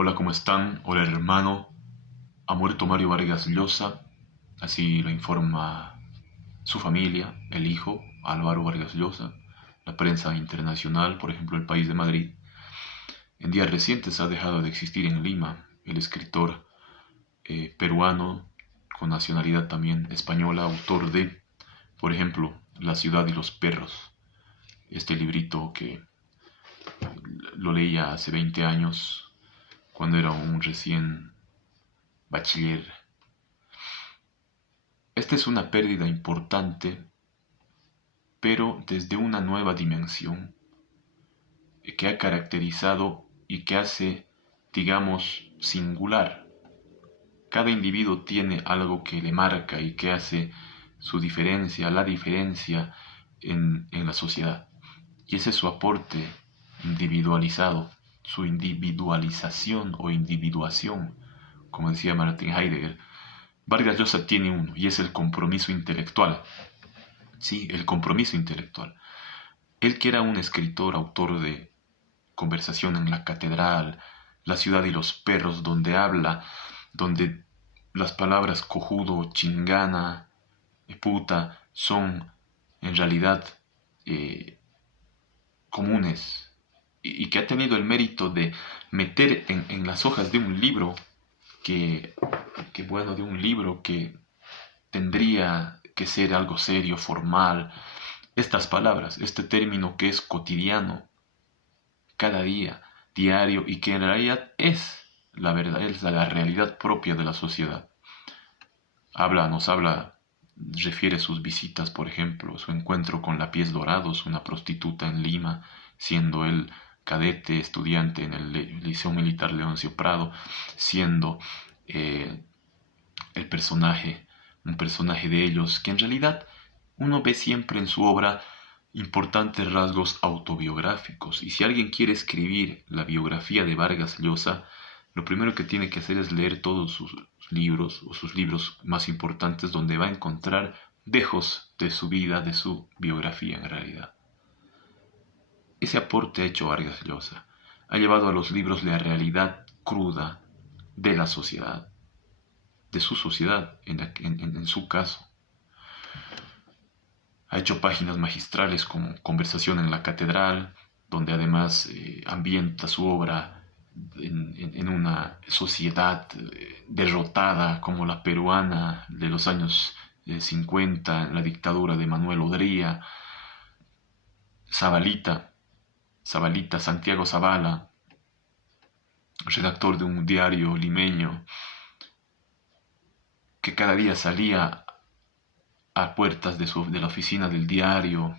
Hola, ¿cómo están? Hola, hermano. Ha muerto Mario Vargas Llosa, así lo informa su familia, el hijo, Álvaro Vargas Llosa, la prensa internacional, por ejemplo, El País de Madrid. En días recientes ha dejado de existir en Lima el escritor peruano, con nacionalidad también española, autor de, por ejemplo, La ciudad y los perros. Este librito que lo leía hace 20 años, cuando era un recién bachiller. Esta es una pérdida importante, pero desde una nueva dimensión que ha caracterizado y que hace, digamos, singular. Cada individuo tiene algo que le marca y que hace su diferencia, la diferencia en la sociedad. Y ese es su aporte individualizado, su individualización o individuación, como decía Martin Heidegger. Vargas Llosa tiene uno, y es el compromiso intelectual. Sí, el compromiso intelectual. Él que era un escritor, autor de Conversación en la Catedral, La ciudad y los perros, donde habla, donde las palabras cojudo, chingana, puta, son en realidad eh, comunes, y que ha tenido el mérito de meter en las hojas de un libro que, bueno, de un libro que tendría que ser algo serio, formal, estas palabras, este término que es cotidiano, cada día, diario, y que en realidad es la verdad, es la realidad propia de la sociedad. Nos habla, refiere sus visitas, por ejemplo, su encuentro con la Pies Dorados, una prostituta en Lima, siendo él cadete, estudiante en el Liceo Militar Leoncio Prado, siendo eh, el personaje, un personaje de ellos, que en realidad uno ve siempre en su obra importantes rasgos autobiográficos. Y si alguien quiere escribir la biografía de Vargas Llosa, lo primero que tiene que hacer es leer todos sus libros o sus libros más importantes, donde va a encontrar dejos de su vida, de su biografía en realidad. Ese aporte ha hecho Vargas Llosa. Ha llevado a los libros la realidad cruda de la sociedad, de su sociedad en su caso. Ha hecho páginas magistrales como Conversación en la Catedral, donde además ambienta su obra en una sociedad derrotada como la peruana de los años 50, en la dictadura de Manuel Odría. Zabalita, Santiago Zavala, redactor de un diario limeño, que cada día salía a puertas de la oficina del diario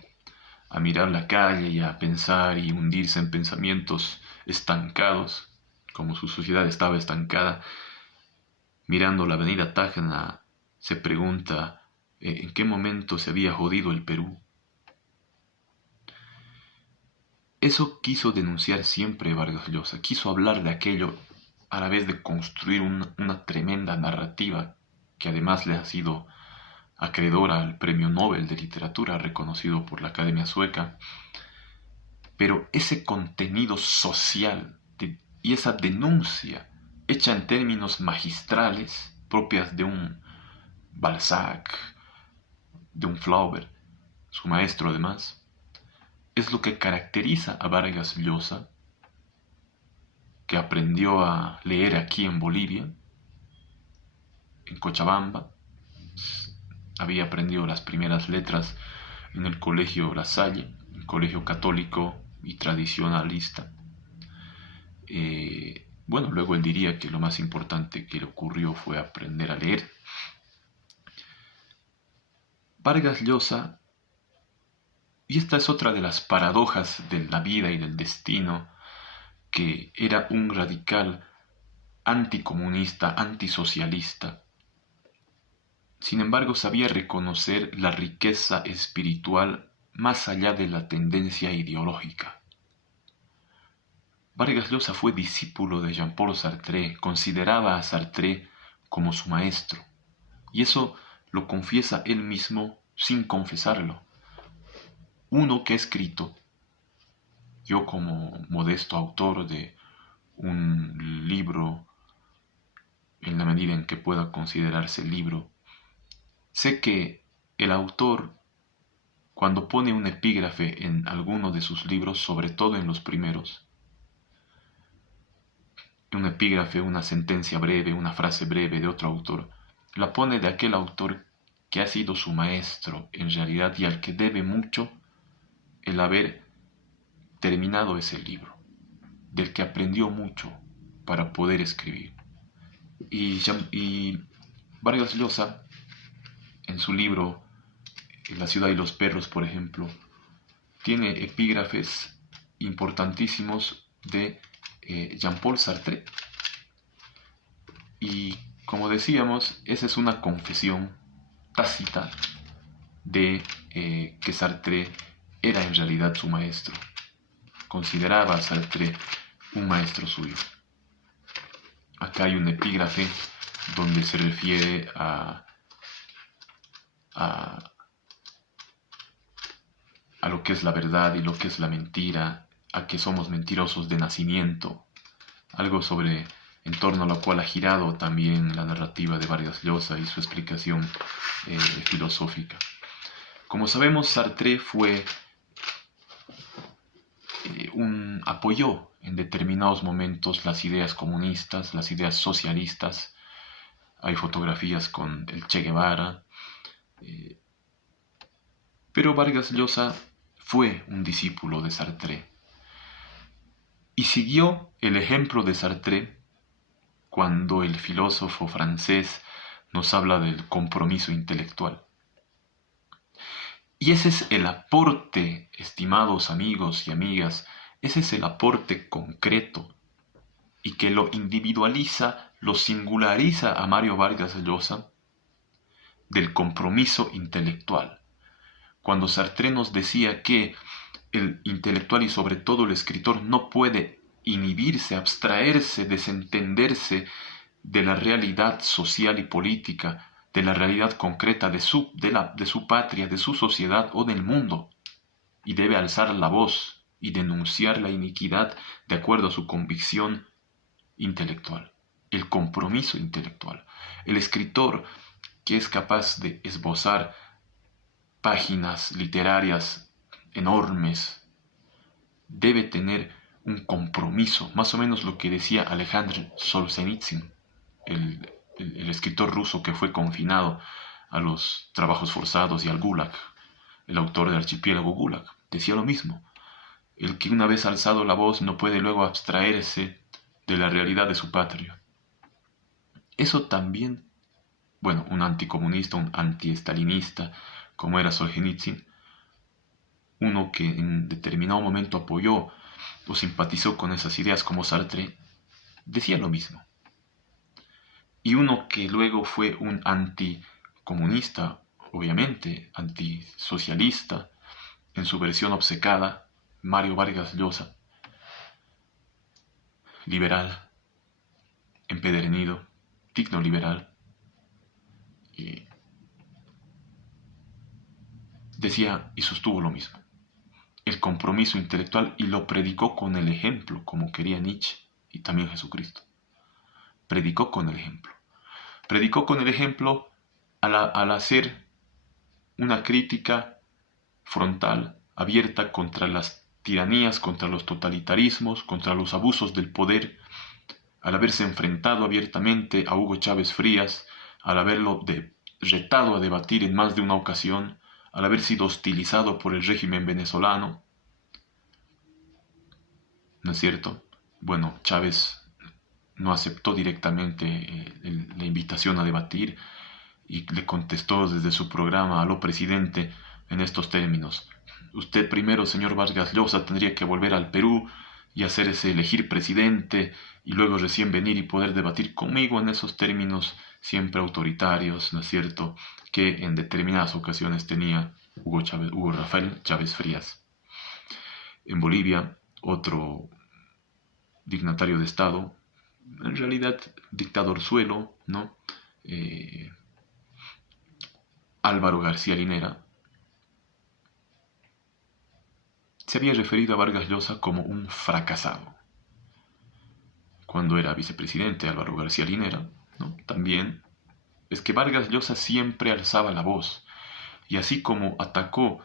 a mirar la calle y a pensar y hundirse en pensamientos estancados, como su sociedad estaba estancada. Mirando la avenida Tacna, se pregunta en qué momento se había jodido el Perú. Eso quiso denunciar siempre Vargas Llosa, quiso hablar de aquello a la vez de construir una tremenda narrativa que además le ha sido acreedora al Premio Nobel de Literatura reconocido por la Academia Sueca. Pero ese contenido social y esa denuncia hecha en términos magistrales propias de un Balzac, de un Flaubert, su maestro además, es lo que caracteriza a Vargas Llosa, que aprendió a leer aquí en Bolivia, en Cochabamba. Había aprendido las primeras letras en el colegio La Salle, un colegio católico y tradicionalista. Bueno, luego él diría que lo más importante que le ocurrió fue aprender a leer. Vargas Llosa, y esta es otra de las paradojas de la vida y del destino, que era un radical anticomunista, antisocialista. Sin embargo, sabía reconocer la riqueza espiritual más allá de la tendencia ideológica. Vargas Llosa fue discípulo de Jean-Paul Sartre, consideraba a Sartre como su maestro, y eso lo confiesa él mismo sin confesarlo. Uno que ha escrito, yo como modesto autor de un libro en la medida en que pueda considerarse libro. Sé que el autor, cuando pone un epígrafe en alguno de sus libros, sobre todo en los primeros, un epígrafe, una sentencia breve, una frase breve de otro autor, la pone de aquel autor que ha sido su maestro en realidad y al que debe mucho el haber terminado ese libro, del que aprendió mucho para poder escribir. Y Vargas Llosa, en su libro La ciudad y los perros, por ejemplo, tiene epígrafes importantísimos de Jean-Paul Sartre. Y como decíamos, esa es una confesión tácita de que Sartre era en realidad su maestro. Consideraba a Sartre un maestro suyo. Acá hay un epígrafe donde se refiere a lo que es la verdad y lo que es la mentira, a que somos mentirosos de nacimiento, algo en torno a lo cual ha girado también la narrativa de Vargas Llosa y su explicación filosófica. Como sabemos, Sartre apoyó en determinados momentos las ideas comunistas, las ideas socialistas. Hay fotografías con el Che Guevara. Pero Vargas Llosa fue un discípulo de Sartre y siguió el ejemplo de Sartre cuando el filósofo francés nos habla del compromiso intelectual. Y ese es el aporte, estimados amigos y amigas, ese es el aporte concreto y que lo individualiza, lo singulariza a Mario Vargas Llosa del compromiso intelectual. Cuando Sartre nos decía que el intelectual y sobre todo el escritor no puede inhibirse, abstraerse, desentenderse de la realidad social y política, de la realidad concreta de su patria, de su sociedad o del mundo, y debe alzar la voz y denunciar la iniquidad de acuerdo a su convicción intelectual, el compromiso intelectual. El escritor que es capaz de esbozar páginas literarias enormes debe tener un compromiso, más o menos lo que decía Alejandro Solzhenitsyn, el escritor ruso que fue confinado a los trabajos forzados y al Gulag, el autor del Archipiélago Gulag, decía lo mismo. El que una vez alzado la voz no puede luego abstraerse de la realidad de su patria. Eso también, bueno, un anticomunista, un antiestalinista, como era Solzhenitsyn, uno que en determinado momento apoyó o simpatizó con esas ideas como Sartre, decía lo mismo. Y uno que luego fue un anticomunista, obviamente, antisocialista, en su versión obcecada, Mario Vargas Llosa, liberal, empedernido, digno liberal, decía y sostuvo lo mismo. El compromiso intelectual, y lo predicó con el ejemplo, como quería Nietzsche y también Jesucristo. Predicó con el ejemplo. Predicó con el ejemplo al hacer una crítica frontal, abierta contra las tiranías, contra los totalitarismos, contra los abusos del poder, al haberse enfrentado abiertamente a Hugo Chávez Frías, al haberlo retado a debatir en más de una ocasión, al haber sido hostilizado por el régimen venezolano. ¿No es cierto? Bueno, Chávez no aceptó directamente la invitación a debatir y le contestó desde su programa: aló, presidente, en estos términos: usted primero, señor Vargas Llosa, tendría que volver al Perú y hacerse elegir presidente y luego recién venir y poder debatir conmigo en esos términos siempre autoritarios, ¿no es cierto?, que en determinadas ocasiones tenía Hugo Rafael Chávez Frías. En Bolivia, otro dignatario de Estado, en realidad dictadorzuelo, ¿no?, Álvaro García Linera, se había referido a Vargas Llosa como un fracasado. cuando era vicepresidente Álvaro García Linera, ¿no? También es que Vargas Llosa siempre alzaba la voz, y así como atacó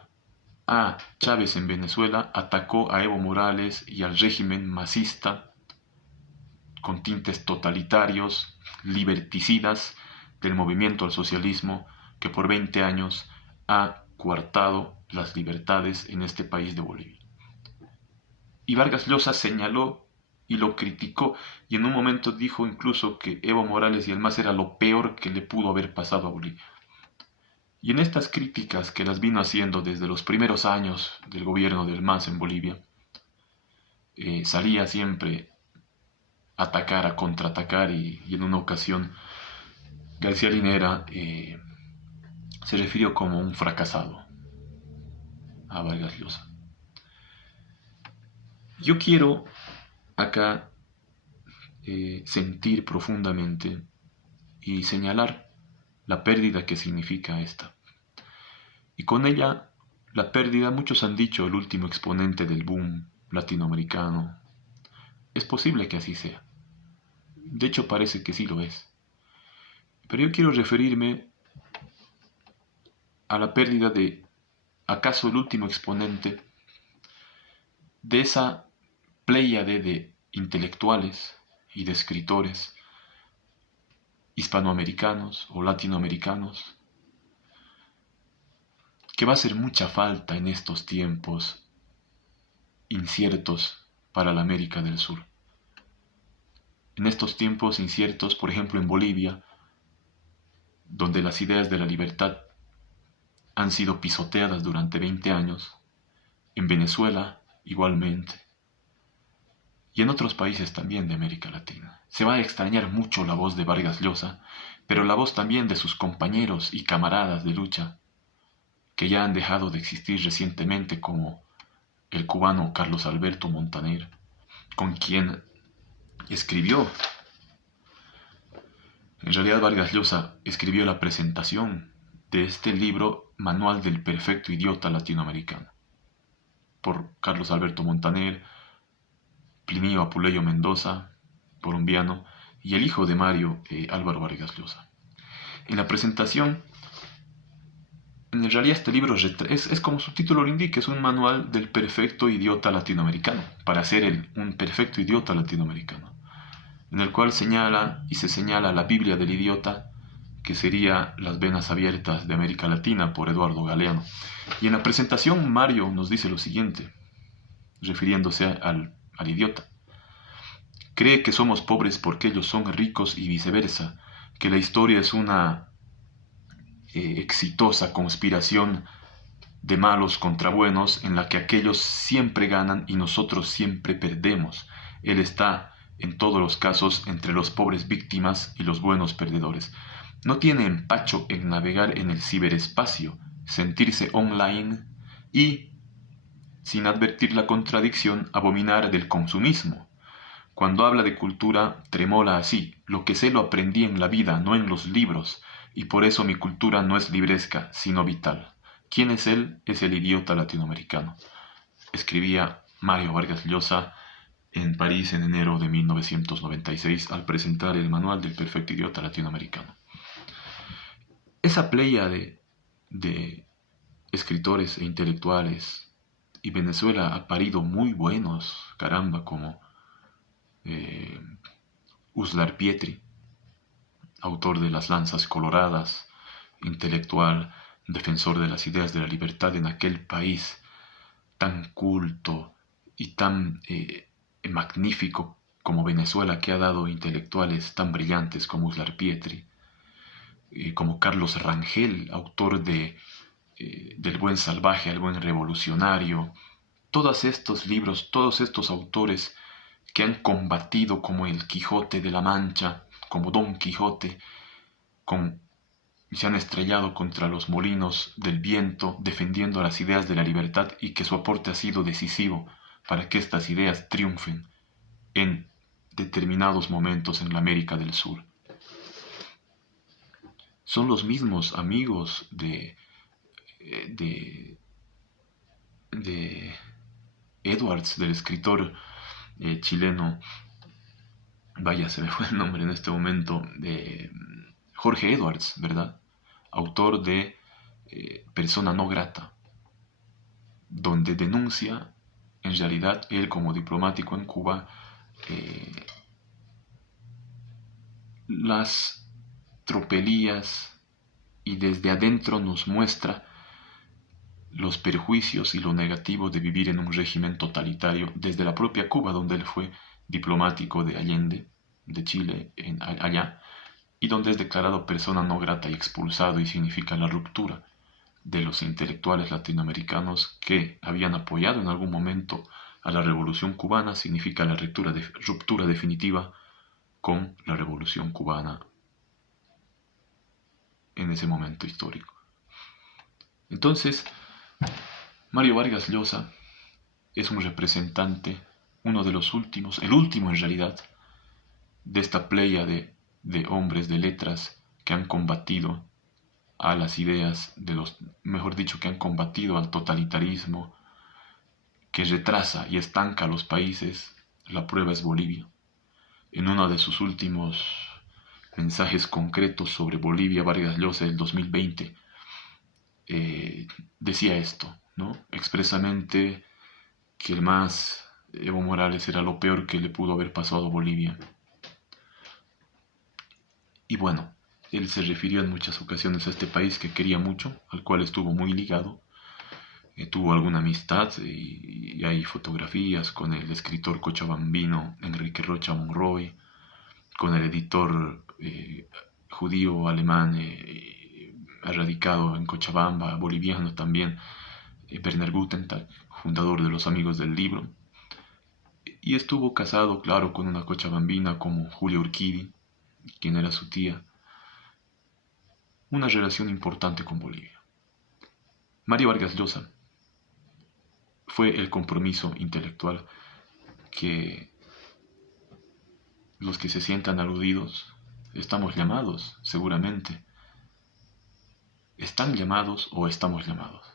a Chávez en Venezuela, atacó a Evo Morales y al régimen masista con tintes totalitarios, liberticidas del movimiento al socialismo que por 20 años ha coartado las libertades en este país de Bolivia. Y Vargas Llosa señaló y lo criticó, y en un momento dijo incluso que Evo Morales y el MAS era lo peor que le pudo haber pasado a Bolivia. Y en estas críticas que las vino haciendo desde los primeros años del gobierno del MAS en Bolivia, salía siempre a atacar, a contraatacar, y en una ocasión García Linera se refirió como un fracasado a Vargas Llosa. Yo quiero acá sentir profundamente y señalar la pérdida que significa esta. Y con ella, la pérdida, muchos han dicho, el último exponente del boom latinoamericano. Es posible que así sea. De hecho, parece que sí lo es. Pero yo quiero referirme a la pérdida de, acaso, el último exponente de esa pléyade de intelectuales y de escritores hispanoamericanos o latinoamericanos que va a hacer mucha falta en estos tiempos inciertos para la América del Sur. En estos tiempos inciertos, por ejemplo en Bolivia, donde las ideas de la libertad han sido pisoteadas durante 20 años, en Venezuela igualmente, y en otros países también de América Latina. Se va a extrañar mucho la voz de Vargas Llosa, pero la voz también de sus compañeros y camaradas de lucha, que ya han dejado de existir recientemente, como el cubano Carlos Alberto Montaner, con quien escribió. En realidad Vargas Llosa escribió la presentación de este libro, Manual del Perfecto Idiota Latinoamericano, por Carlos Alberto Montaner, Plinio Apuleyo Mendoza, colombiano, y el hijo de Mario, Álvaro Vargas Llosa. En la presentación, en realidad este libro es como su título lo indica, es un manual del perfecto idiota latinoamericano, para ser un perfecto idiota latinoamericano, en el cual señala y se señala la Biblia del idiota, que sería Las venas abiertas de América Latina, por Eduardo Galeano. Y en la presentación Mario nos dice lo siguiente, refiriéndose al idiota. Cree que somos pobres porque ellos son ricos y viceversa, que la historia es una exitosa conspiración de malos contra buenos en la que aquellos siempre ganan y nosotros siempre perdemos. Él está, en todos los casos, entre los pobres víctimas y los buenos perdedores. No tiene empacho en navegar en el ciberespacio, sentirse online y, sin advertir la contradicción, abominar del consumismo. Cuando habla de cultura, tremola así: lo que sé lo aprendí en la vida, no en los libros, y por eso mi cultura no es libresca, sino vital. ¿Quién es él? Es el idiota latinoamericano. Escribía Mario Vargas Llosa en París en enero de 1996 al presentar el Manual del Perfecto Idiota Latinoamericano. Esa playa de escritores e intelectuales, y Venezuela ha parido muy buenos, caramba, como Uslar Pietri, autor de Las Lanzas Coloradas, intelectual, defensor de las ideas de la libertad en aquel país tan culto y tan magnífico como Venezuela, que ha dado intelectuales tan brillantes como Uslar Pietri, como Carlos Rangel, autor del Buen Salvaje al Buen Revolucionario. Todos estos libros, todos estos autores que han combatido como el Quijote de la Mancha, como Don Quijote, se han estrellado contra los molinos del viento, defendiendo las ideas de la libertad, y que su aporte ha sido decisivo para que estas ideas triunfen en determinados momentos en la América del Sur. Son los mismos amigos de Edwards, del escritor chileno vaya, se me fue el nombre en este momento, de Jorge Edwards, ¿verdad? Autor de Persona no grata, donde denuncia, en realidad, él como diplomático en Cuba, eh, las tropelías y desde adentro nos muestra los perjuicios y lo negativo de vivir en un régimen totalitario desde la propia Cuba, donde él fue diplomático de Allende, de Chile, allá, y donde es declarado persona no grata y expulsado y significa la ruptura de los intelectuales latinoamericanos que habían apoyado en algún momento a la revolución cubana, significa la ruptura definitiva con la revolución cubana en ese momento histórico. Entonces, Mario Vargas Llosa es un representante, uno de los últimos, el último en realidad, de esta playa de hombres de letras que han combatido a las ideas de los, mejor dicho, que han combatido al totalitarismo que retrasa y estanca a los países. La prueba es Bolivia. En uno de sus últimos mensajes concretos sobre Bolivia, Vargas Llosa del 2020, decía esto, ¿no? Expresamente que el más Evo Morales era lo peor que le pudo haber pasado a Bolivia. Y bueno, él se refirió en muchas ocasiones a este país que quería mucho, al cual estuvo muy ligado, tuvo alguna amistad y hay fotografías con el escritor cochabambino Enrique Rocha Monroy, con el editor judío alemán radicado en Cochabamba, boliviano también, Werner Gutenthal, fundador de los Amigos del Libro, y estuvo casado, claro, con una cochabambina como Julia Urquidi, quien era su tía, una relación importante con Bolivia. Mario Vargas Llosa fue el compromiso intelectual que los que se sientan aludidos estamos llamados, seguramente. ¿Están llamados o estamos llamados?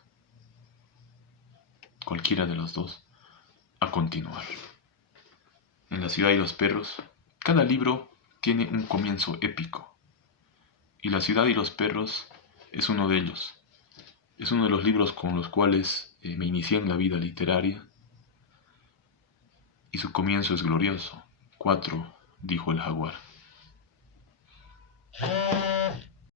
Cualquiera de los dos, a continuar. En La ciudad y los perros, cada libro tiene un comienzo épico. Y La ciudad y los perros es uno de ellos. Es uno de los libros con los cuales me inicié en la vida literaria. Y su comienzo es glorioso. 4, dijo el jaguar.